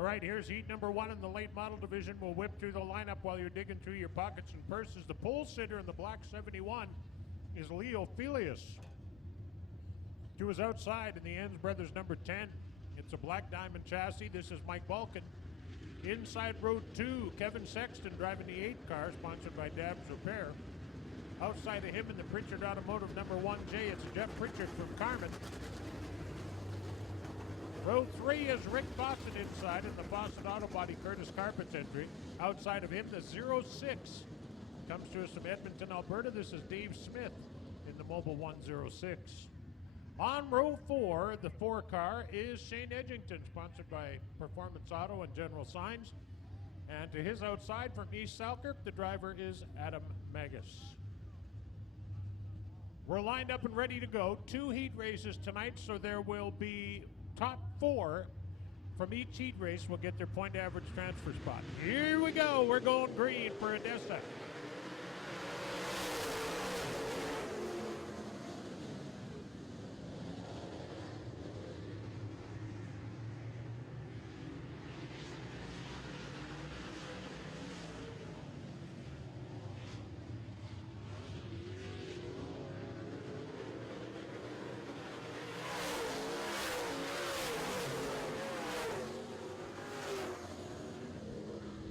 All right, here's heat number 1 in the late model division. We'll whip through the lineup while you're digging through your pockets and purses. The pole sitter in the black 71 is Leo Filius. To his outside in the Enns Brothers number 10, it's a black diamond chassis. This is Mike Balkin. Inside row 2, Kevin Sexton driving the 8 car, sponsored by Dabs Repair. Outside of him in the Pritchard Automotive number 1J, it's Jeff Pritchard from Carmen. Row 3 is Rick Fawcett inside in the Fawcett Auto Body Curtis Carpets entry. Outside of him, the 06 comes to us from Edmonton, Alberta. This is Dave Smith in the Mobile 106. On row 4, the 4 car is Shane Edgington, sponsored by Performance Auto and General Signs. And to his outside from East Selkirk, the driver is Adam Magus. We're lined up and ready to go. 2 heat races tonight, so there will be top 4 from each heat race will get their point average transfer spot. Here we go. We're going green for Odessa.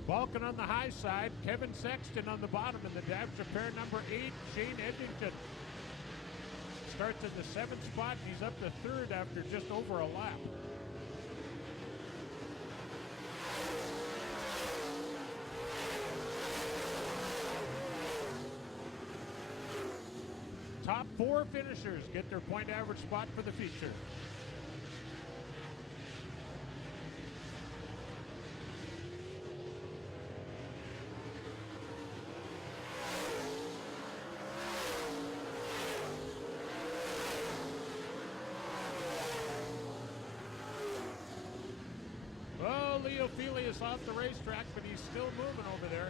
Balkin on the high side, Kevin Sexton on the bottom in the Dabs Repair number 8, Shane Edgington. Starts in the 7th spot, and he's up to 3rd after just over a lap. Top 4 finishers get their point average spot for the feature. Leo Filius off the racetrack, but he's still moving over there.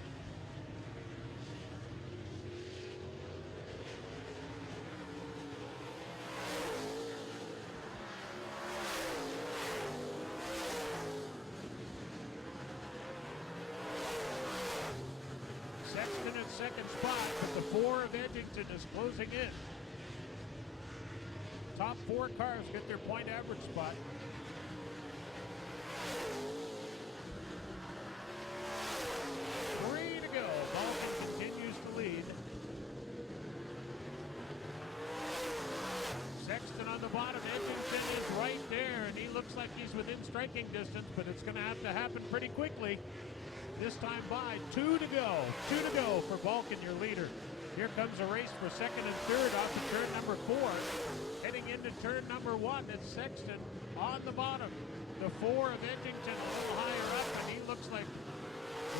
Sexton in 2nd spot, but the 4 of Edgington is closing in. Top 4 cars get their point average spot. Bottom, Edgington is right there, and he looks like he's within striking distance, but it's going to have to happen pretty quickly. This time by 2 to go. 2 to go for Balkin, your leader. Here comes a race for 2nd and 3rd off of turn number 4. Heading into turn number 1, it's Sexton on the bottom. The 4 of Edgington a little higher up, and he looks like,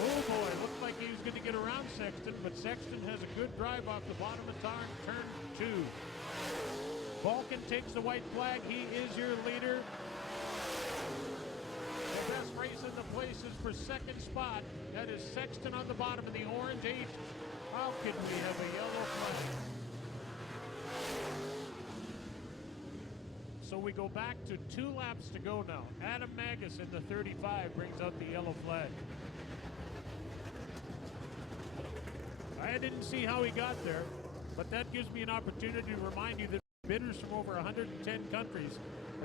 oh boy, looked like he was going to get around Sexton, but Sexton has a good drive off the bottom of turn 2. Balkin takes the white flag. He is your leader. The best race in the place is for 2nd spot. That is Sexton on the bottom of the orange 8. How can we have a yellow flag? So we go back to 2 laps to go now. Adam Magus in the 35 brings out the yellow flag. I didn't see how he got there, but that gives me an opportunity to remind you that bidders from over 110 countries,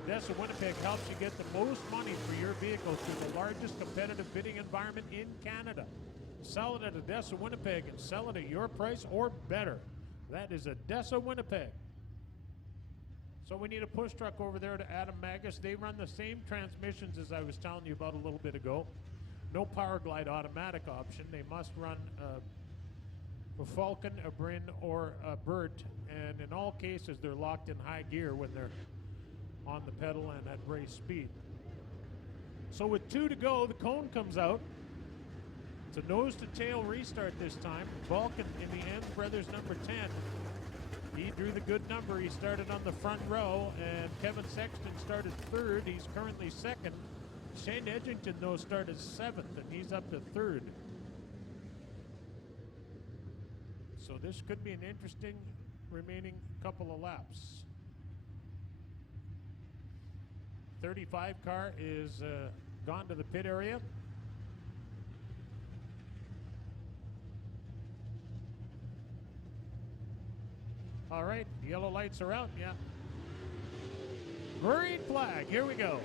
Odessa Winnipeg helps you get the most money for your vehicle through the largest competitive bidding environment in Canada. Sell it at Odessa Winnipeg and sell it at your price or better. That is Odessa Winnipeg. So we need a push truck over there to Adam Magus. They run the same transmissions as I was telling you about a little bit ago. No Power Glide automatic option. They must run a Falcon, a Bryn, or a Burt, and in all cases they're locked in high gear when they're on the pedal and at race speed. So with 2 to go, the cone comes out. It's a nose-to-tail restart this time. Balkin in the Enns Brothers number 10. He drew the good number. He started on the front row, and Kevin Sexton started 3rd. He's currently 2nd. Shane Edgington, though, started 7th, and he's up to 3rd. So this could be an interesting remaining couple of laps. 35 car is gone to the pit area. All right, the yellow lights are out, yeah. Green flag, here we go.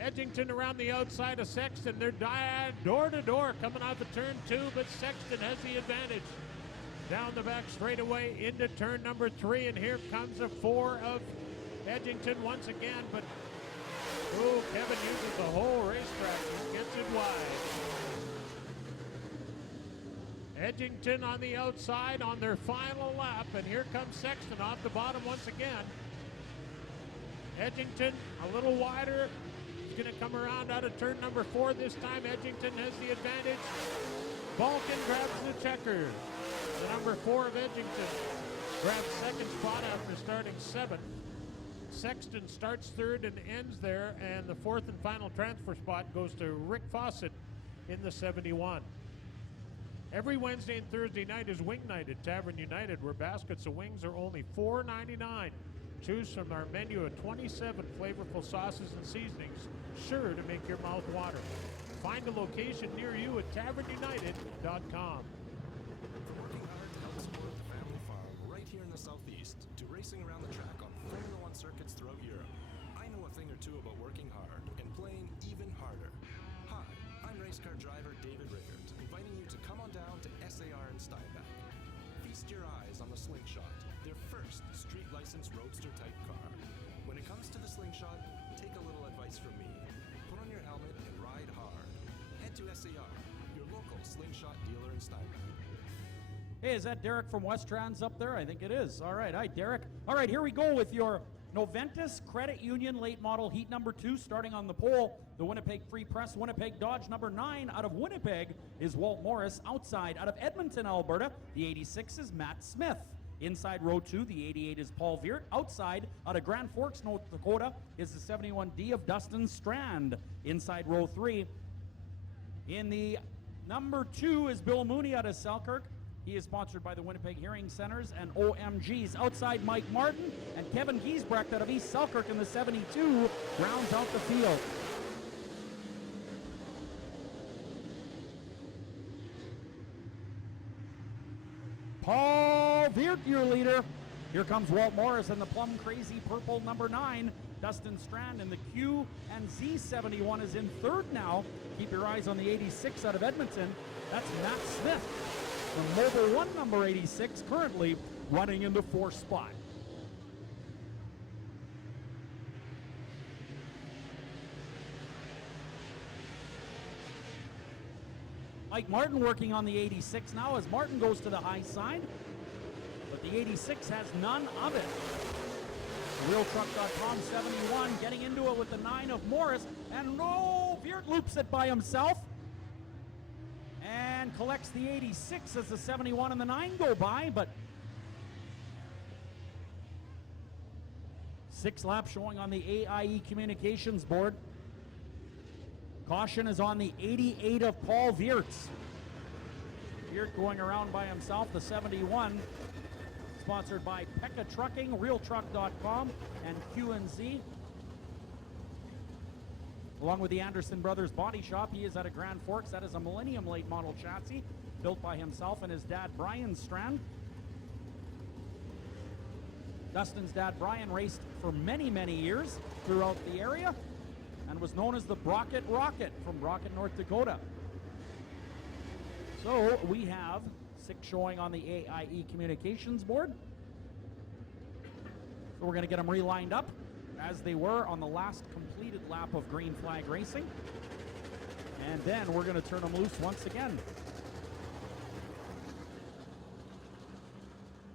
Edgington around the outside of Sexton. They're door to door coming out of turn 2, but Sexton has the advantage. Down the back straightaway into turn number 3, and here comes a 4 of Edgington once again, but Kevin uses the whole racetrack. He gets it wide. Edgington on the outside on their final lap, and here comes Sexton off the bottom once again. Edgington a little wider. He's going to come around out of turn number 4 this time. Edgington has the advantage. Balkan grabs the checker. The number 4 of Edgington grabs second spot after starting 7th. Sexton starts 3rd and ends there, and the 4th and final transfer spot goes to Rick Fawcett in the 71. Every Wednesday and Thursday night is Wing Night at Tavern United, where baskets of wings are only $4.99. Choose from our menu of 27 flavorful sauces and seasonings, sure to make your mouth water. Find a location near you at tavernunited.com. From working hard to help support the family farm right here in the Southeast to racing around the track on Formula One circuits throughout Europe, I know a thing or two about working hard and playing even harder. Hi, I'm race car driver David Rickert, inviting you to come on down to SAR in Steinbach. Feast your eyes on the Slingshot, their first street licensed roadster type car. When it comes to the Slingshot, take a little advice from me. Put on your helmet and ride hard. Head to SAR, your local Slingshot dealer in Steinbach. Hey, is that Derek from West Trans up there? I think it is. All right. Hi, Derek. All right, here we go with your Noventus Credit Union late model heat number 2 starting on the pole. The Winnipeg Free Press Winnipeg Dodge number 9 out of Winnipeg is Walt Morris. Outside out of Edmonton, Alberta, the 86 is Matt Smith. Inside row 2, the 88 is Paul Veert. Outside out of Grand Forks, North Dakota is the 71D of Dustin Strand. Inside row 3, in the number 2 is Bill Mooney out of Selkirk. He is sponsored by the Winnipeg Hearing Centers and OMGs. Outside, Mike Martin and Kevin Giesbrecht out of East Selkirk in the 72 rounds out the field. Paul Veert, your leader. Here comes Walt Morris in the plum crazy purple number 9. Dustin Strand in the Q and Z71 is in 3rd now. Keep your eyes on the 86 out of Edmonton. That's Matt Smith. The Mobile 1 number 86 currently running into 4th spot. Mike Martin working on the 86 now as Martin goes to the high side, but the 86 has none of it. RealTruck.com 71 getting into it with the 9 of Morris, and Veert loops it by himself and collects the 86 as the 71 and the 9 go by, but 6 laps showing on the AIE communications board. Caution is on the 88 of Paul Veert. Veert going around by himself, the 71, sponsored by Pekka Trucking, RealTruck.com, and Q&Z. Along with the Anderson Brothers Body Shop, he is out of Grand Forks. That is a Millennium late model chassis built by himself and his dad, Brian Strand. Dustin's dad, Brian, raced for many, many years throughout the area and was known as the Brockett Rocket from Brockett, North Dakota. So we have 6 showing on the AIE communications board. So we're going to get them relined up as they were on the last completed lap of green flag racing. And then we're going to turn them loose once again.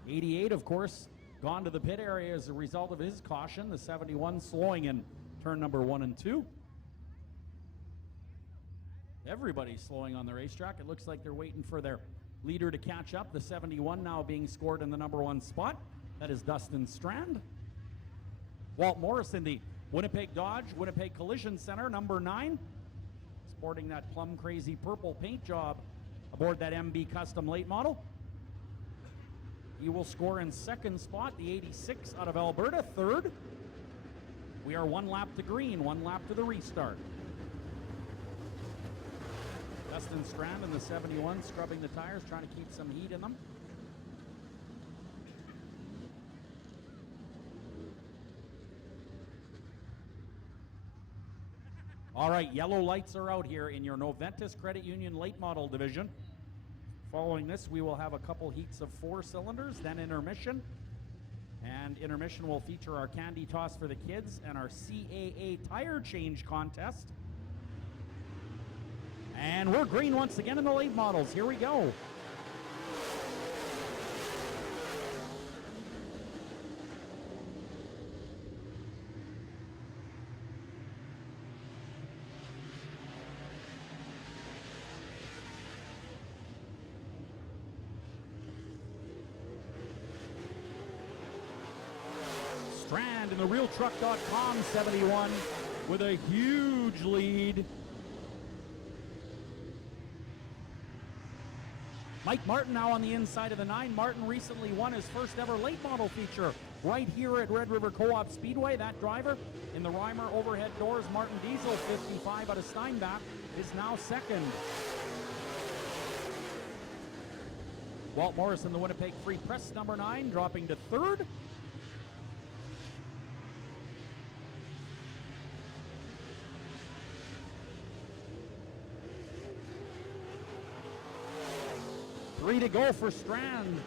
88, of course, gone to the pit area as a result of his caution. The 71 slowing in turn number 1 and 2. Everybody's slowing on the racetrack. It looks like they're waiting for their leader to catch up. The 71 now being scored in the number 1 spot. That is Dustin Strand. Walt Morris in the Winnipeg Dodge, Winnipeg Collision Center, number 9. Sporting that plum crazy purple paint job aboard that MB Custom late model. He will score in second spot, the 86 out of Alberta. Third. We are 1 lap to green, 1 lap to the restart. Dustin Strand in the 71 scrubbing the tires, trying to keep some heat in them. All right, yellow lights are out here in your Noventus Credit Union late model division. Following this, we will have a couple heats of 4 cylinders, then intermission. And intermission will feature our candy toss for the kids and our CAA tire change contest. And we're green once again in the late models. Here we go. Strand in the RealTruck.com 71 with a huge lead. Mike Martin now on the inside of the 9. Martin recently won his first ever late model feature right here at Red River Co-op Speedway. That driver in the Reimer overhead doors, Martin Diesel, 55 out of Steinbach, is now second. Walt Morris in the Winnipeg Free Press number 9, dropping to third. Three to go for Strand.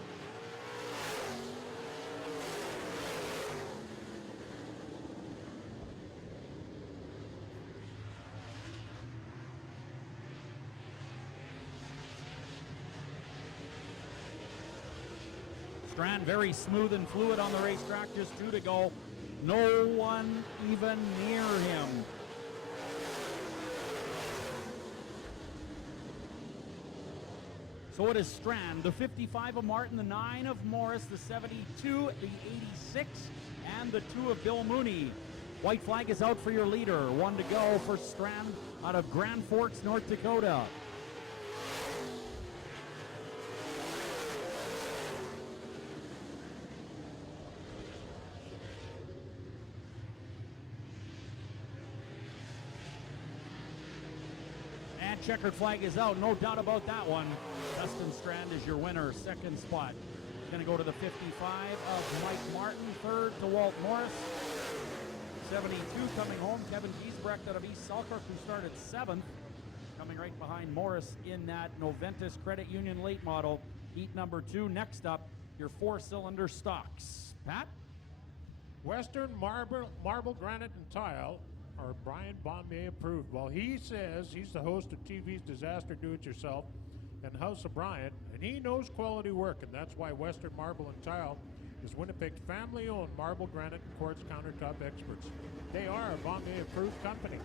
Strand very smooth and fluid on the racetrack, just 2 to go. No one even near him. So it is Strand, the 55 of Martin, the 9 of Morris, the 72, the 86, and the 2 of Bill Mooney. White flag is out for your leader. 1 to go for Strand out of Grand Forks, North Dakota. And checkered flag is out, no doubt about that one. Dustin Strand is your winner, second spot. Going to go to the 55 of Mike Martin, third to Walt Morris. 72 coming home, Kevin Giesbrecht out of East Selkirk, who started 7th. Coming right behind Morris in that Noventus Credit Union late model. Heat number 2. Next up, your 4-cylinder stocks. Pat? Western Marble, Granite, and Tile are Brian Bombier approved. Well, he says he's the host of TV's Disaster Do-It-Yourself and House of Brian, and he knows quality work, and that's why Western Marble and Tile is Winnipeg's family-owned marble, granite, and quartz countertop experts. They are a Bombier-approved company.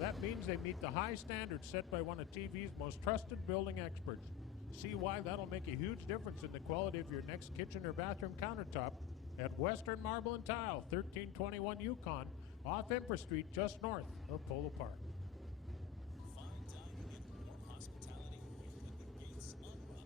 That means they meet the high standards set by one of TV's most trusted building experts. See why that'll make a huge difference in the quality of your next kitchen or bathroom countertop at Western Marble and Tile, 1321 Yukon, off Empress Street, just north of Polo Park. Fine dining and warm hospitality with the gates unwrap,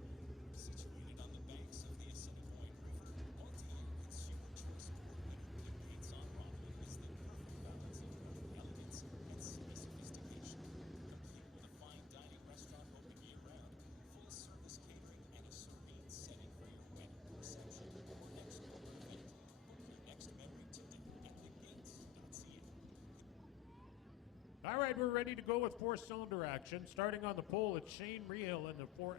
situated on the banks of the Assiniboine River. Multi-year consumer choice award winner the Gates unwrap is the perfect balance of elegance and sophistication. Complete with a fine dining restaurant open year-round, full-service catering, and a serene setting for your wedding, reception, or next-door event. Book your next memory today at thegates.ca. All right, we're ready to go with 4-cylinder action. Starting on the pole, it's Shane Rehil in the 4